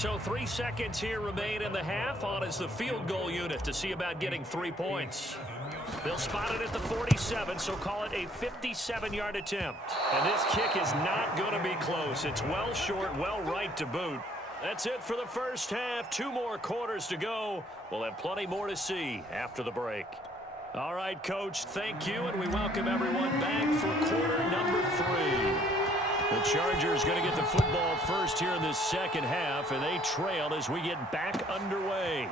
So 3 seconds here remain in the half. On is the field goal unit to see about getting 3 points. They'll spot it at the 47, so call it a 57-yard attempt. And this kick is not going to be close. It's well short, well right to boot. That's it for the first half. 2 more quarters to go. We'll have plenty more to see after the break. All right, Coach, thank you, and we welcome everyone back for quarter number 3. The Chargers going to get the football first here in this second half, and they trail as we get back underway.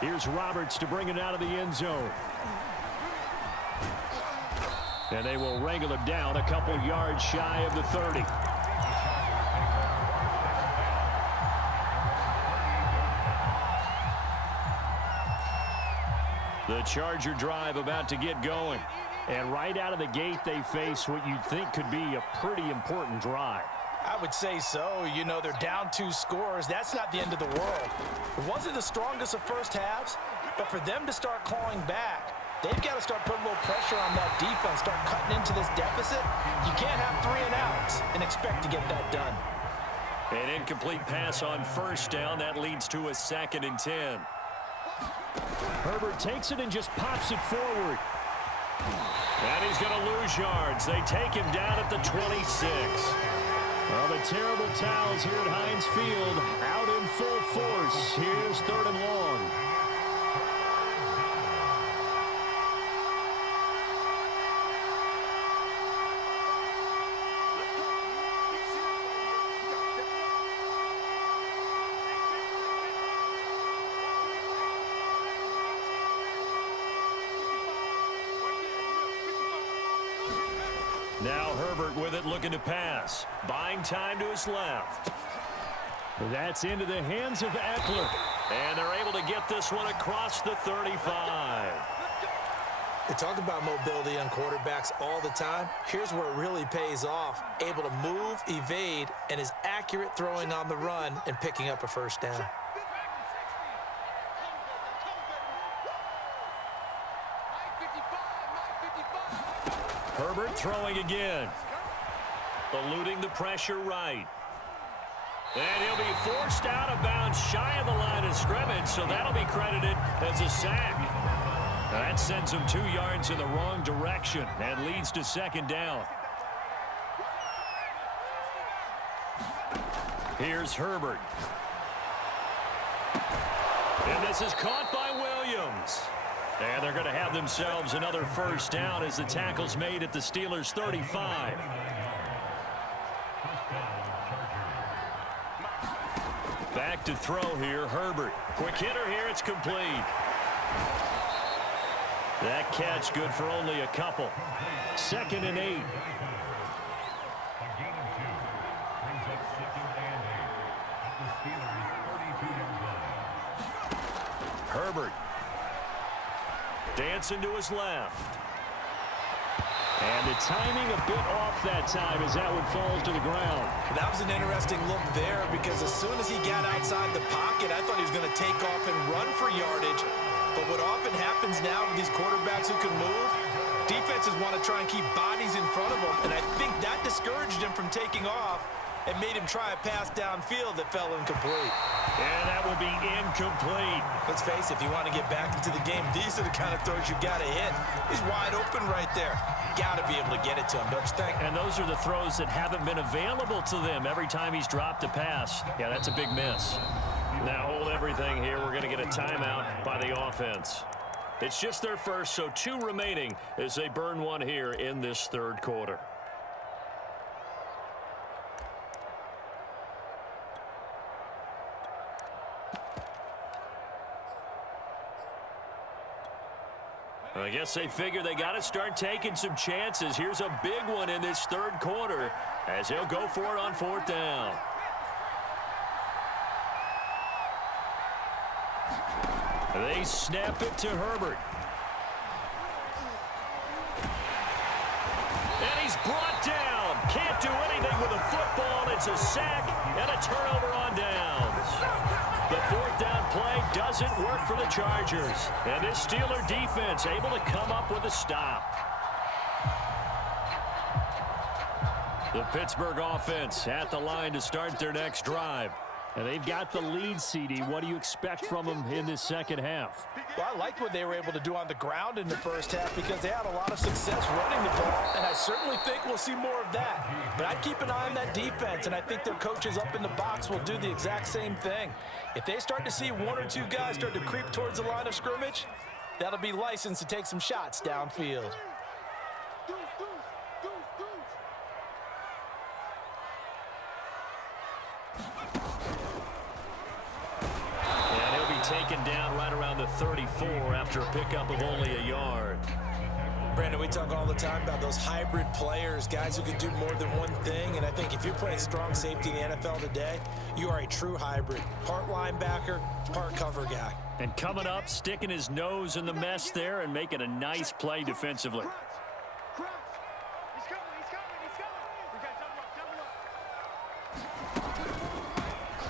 Here's Roberts to bring it out of the end zone. And they will wrangle him down a couple yards shy of the 30. The Charger drive about to get going. And right out of the gate, they face what you'd think could be a pretty important drive. I would say so. You know, they're down 2 scores. That's not the end of the world. It wasn't the strongest of first halves, but for them to start clawing back, they've got to start putting a little pressure on that defense, start cutting into this deficit. You can't have 3 and outs and expect to get that done. An incomplete pass on first down. That leads to a 2nd and 10. Herbert takes it and just pops it forward. And he's going to lose yards. They take him down at the 26. Well, the terrible towels here at Heinz Field out in full force. Here's 3rd and long. Now Herbert with it, looking to pass. Buying time to his left. That's into the hands of Eckler. And they're able to get this one across the 35. They talk about mobility on quarterbacks all the time. Here's where it really pays off. Able to move, evade, and is accurate throwing on the run and picking up a first down. Herbert throwing again. Eluding the pressure right. And he'll be forced out of bounds shy of the line of scrimmage, so that'll be credited as a sack. That sends him 2 yards in the wrong direction and leads to 2nd down. Here's Herbert. And this is caught by Williams. And they're going to have themselves another first down as the tackle's made at the Steelers' 35. Back to throw here, Herbert. Quick hitter here, it's complete. That catch good for only a couple. 2nd and 8. Herbert. Dancing to his left. And the timing a bit off that time as that one falls to the ground. That was an interesting look there because as soon as he got outside the pocket, I thought he was going to take off and run for yardage. But what often happens now with these quarterbacks who can move, defenses want to try and keep bodies in front of them. And I think that discouraged him from taking off and made him try a pass downfield that fell incomplete. And that will be incomplete. Let's face it, if you want to get back into the game, these are the kind of throws you got to hit. He's wide open right there. Got to be able to get it to him, don't you think? And those are the throws that haven't been available to them every time he's dropped a pass. Yeah, that's a big miss. Now hold everything here. We're going to get a timeout by the offense. It's just their first, so 2 remaining as they burn one here in this 3rd quarter. I guess they figure they got to start taking some chances. Here's a big one in this 3rd quarter as he'll go for it on 4th down. They snap it to Herbert. And he's brought down. Can't do anything with a football. It's a sack and a turnover on downs. The 4th down play doesn't work for the Chargers. And this Steeler defense able to come up with a stop. The Pittsburgh offense at the line to start their next drive. And they've got the lead, CD. What do you expect from them in this second half? Well, I liked what they were able to do on the ground in the first half because they had a lot of success running the ball, and I certainly think we'll see more of that. But I'd keep an eye on that defense, and I think their coaches up in the box will do the exact same thing. If they start to see one or two guys start to creep towards the line of scrimmage, that'll be licensed to take some shots downfield. Taken down right around the 34 after a pickup of only a yard. Brandon, we talk all the time about those hybrid players, guys who can do more than one thing, and I think if you're playing strong safety in the NFL today, you are a true hybrid. Part linebacker, part cover guy. And coming up, sticking his nose in the mess there and making a nice play defensively.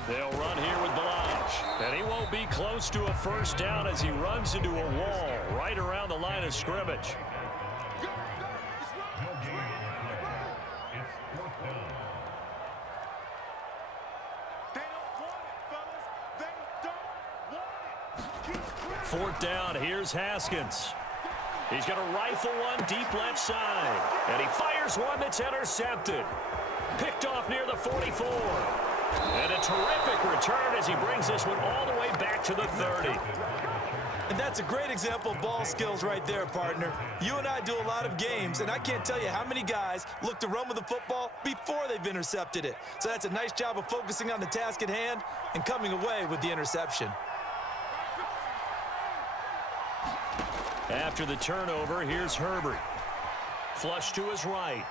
They'll run here with Balaj, and he won't be close to a first down as he runs into a wall right around the line of scrimmage. Fourth down, here's Haskins. He's going to rifle one deep left side, and he fires one that's intercepted. Picked off near the 44. And a terrific return as he brings this one all the way back to the 30. And that's a great example of ball skills right there, partner. You and I do a lot of games, and I can't tell you how many guys look to run with the football before they've intercepted it. So that's a nice job of focusing on the task at hand and coming away with the interception. After the turnover, here's Herbert. Flush to his right.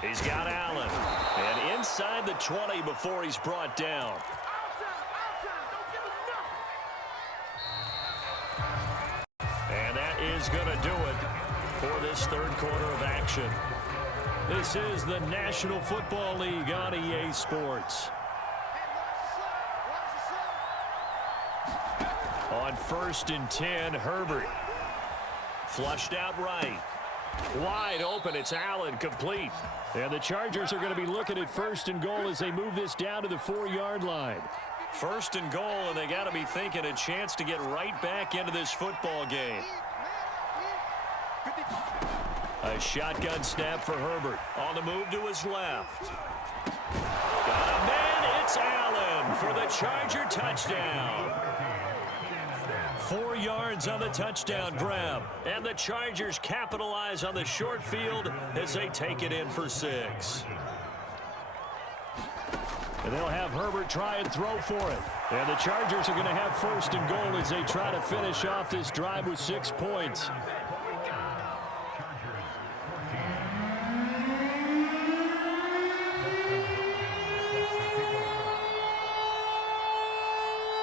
He's got Allen. And inside the 20 before he's brought down. And that is going to do it for this third quarter of action. This is the National Football League on EA Sports. On 1st and 10, Herbert. Flushed out right. Wide open, it's Allen, complete. And the Chargers are going to be looking at 1st and goal as they move this down to the 4-yard line. 1st and goal, and they got to be thinking a chance to get right back into this football game. A shotgun snap for Herbert. On the move to his left. Got a man, it's Allen for the Charger touchdown. 4 yards on the touchdown grab. And the Chargers capitalize on the short field as they take it in for 6. And they'll have Herbert try and throw for it. And the Chargers are going to have 1st and goal as they try to finish off this drive with 6 points.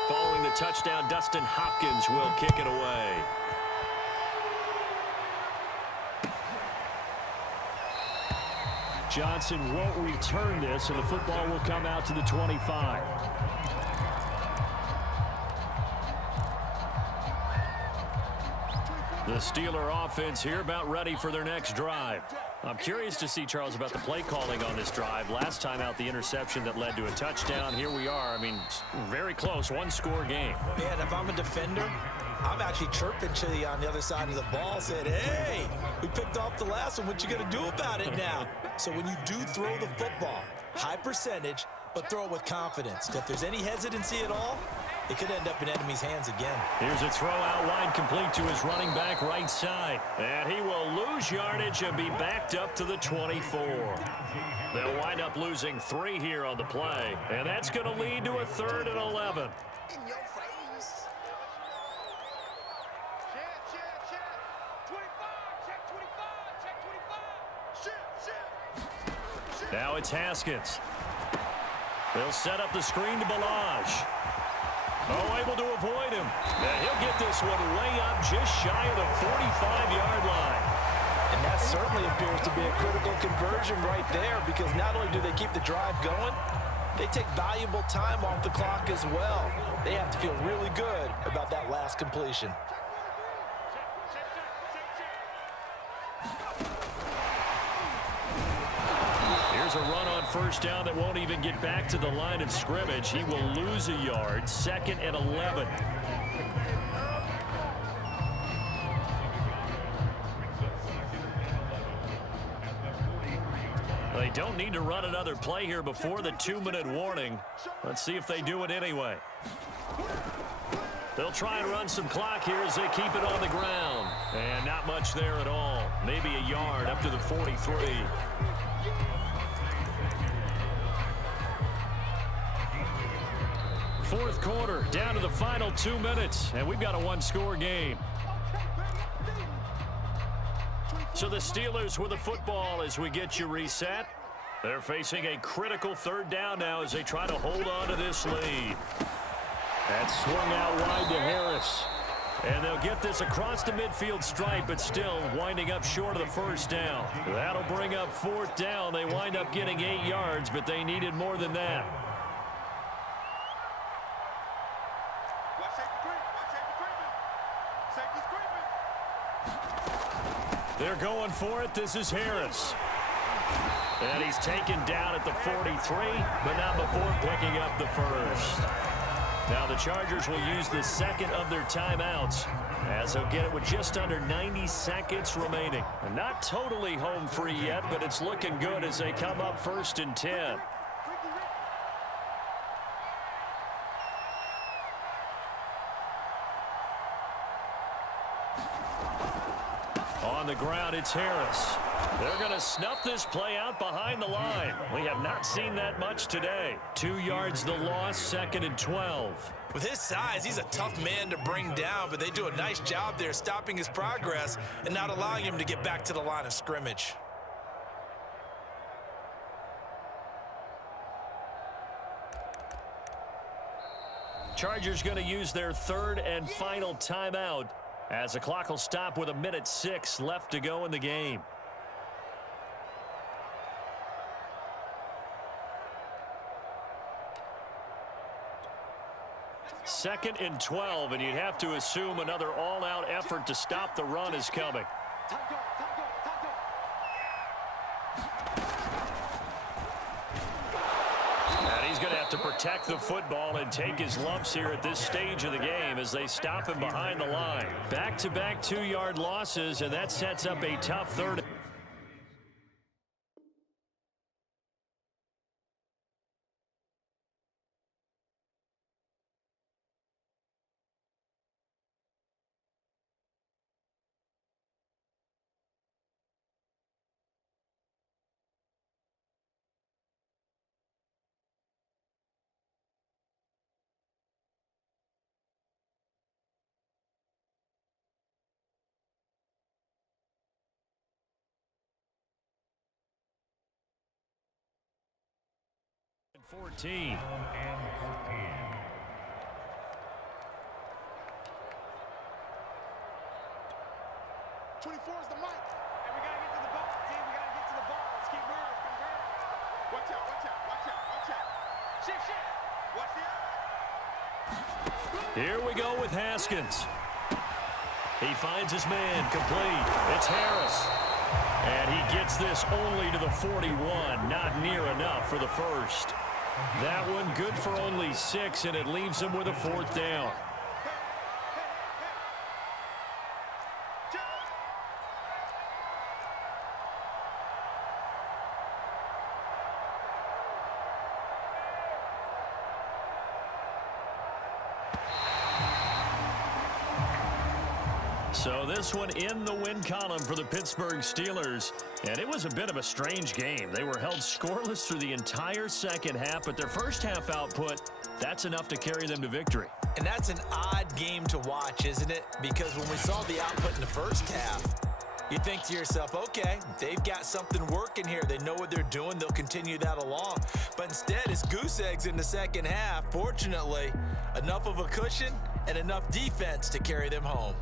Following the touchdown, Dustin Hopkins will kick it away. Johnson won't return this, and the football will come out to the 25. The Steeler offense here about ready for their next drive. I'm curious to see, Charles, about the play calling on this drive. Last time out, the interception that led to a touchdown. Here we are. I mean, very close, 1-score game. Man, if I'm a defender, I'm actually chirping to you on the other side of the ball, saying, hey, we picked off the last one. What you going to do about it now? So when you do throw the football, high percentage, but throw it with confidence. If there's any hesitancy at all, it could end up in enemy's hands again. Here's a throw out wide, complete to his running back right side. And he will lose yardage and be backed up to the 24. They'll wind up losing 3 here on the play. And that's going to lead to a 3rd and 11. In your face. Check. 25. Check 25. Check 25. Now it's Haskins. They'll set up the screen to Balaj. Oh, able to avoid him. And he'll get this one way up just shy of the 45-yard line. And that certainly appears to be a critical conversion right there, because not only do they keep the drive going, they take valuable time off the clock as well. They have to feel really good about that last completion. has a run on first down that won't even get back to the line of scrimmage. He will lose a yard. 2nd and 11. They don't need to run another play here before the 2-minute warning. Let's see if they do it anyway. They'll try and run some clock here as they keep it on the ground. And not much there at all. Maybe a yard up to the 43. Fourth quarter, down to the final 2 minutes, and we've got a one-score game. So the Steelers with the football as we get you reset. They're facing a critical 3rd down now as they try to hold on to this lead. That's swung out wide to Harris. And they'll get this across the midfield stripe, but still winding up short of the 1st down. That'll bring up 4th down. They wind up getting 8 yards, but they needed more than that. They're going for it. This is Harris. And he's taken down at the 43, but not before picking up the 1st. Now the Chargers will use the 2nd of their timeouts as they'll get it with just under 90 seconds remaining. And not totally home free yet, but it's looking good as they come up 1st and 10. On the ground, it's Harris. They're going to snuff this play out behind the line. We have not seen that much today. 2 yards the loss, 2nd and 12. With his size, he's a tough man to bring down, but they do a nice job there stopping his progress and not allowing him to get back to the line of scrimmage. Chargers going to use their 3rd and final timeout as the clock will stop with 1:06 left to go in the game. Second and 12, and you'd have to assume another all-out effort to stop the run is coming. And he's going to have to protect the football and take his lumps here at this stage of the game as they stop him behind the line. Back-to-back 2-yard losses, and that sets up a tough 3rd. and 14. 24 is the mic. And we got to get to the ball, team. We got to get to the ball. Let's keep moving. Watch out, watch out, watch out, watch out. Shift, shift. Watch the Here we go with Haskins. He finds his man complete. It's Harris. And he gets this only to the 41. Not near enough for the first. That one good for only 6, and it leaves him with a 4th down. So this one in the win column for the Pittsburgh Steelers. And it was a bit of a strange game. They were held scoreless through the entire second half, but their first half output, that's enough to carry them to victory. And that's an odd game to watch, isn't it? Because when we saw the output in the first half, you think to yourself, okay, they've got something working here. They know what they're doing. They'll continue that along. But instead, it's goose eggs in the second half. Fortunately, enough of a cushion and enough defense to carry them home.